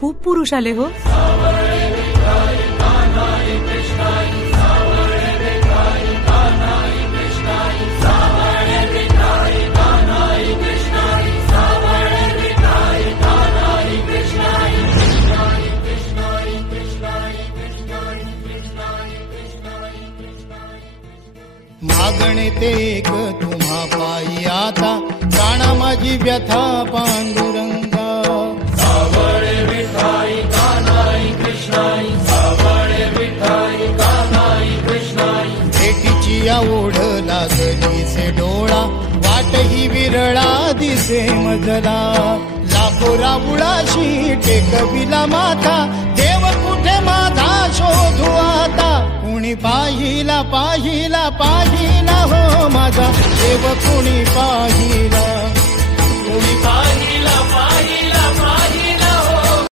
खूप पुरुष आले हो. मागणे ते एक तुम्हा पायी आता, जाणा माझी व्यथा पांडुरंगा. सावळे विठाई कान्हाई कृष्णाई, सावळे विठाई कान्हाई कृष्णाई. भेटीची या ओढ लागली से डोळा, वाट ही विरळा दिसे मजला. लाखो राबुळाशी टेकविला माथा, देव कुठे माझा शोधू आता. कुणी पाहिला पाहिला पाहिला हो माझा देव, कुणी पाहिला कुणी पाहिला पाहिला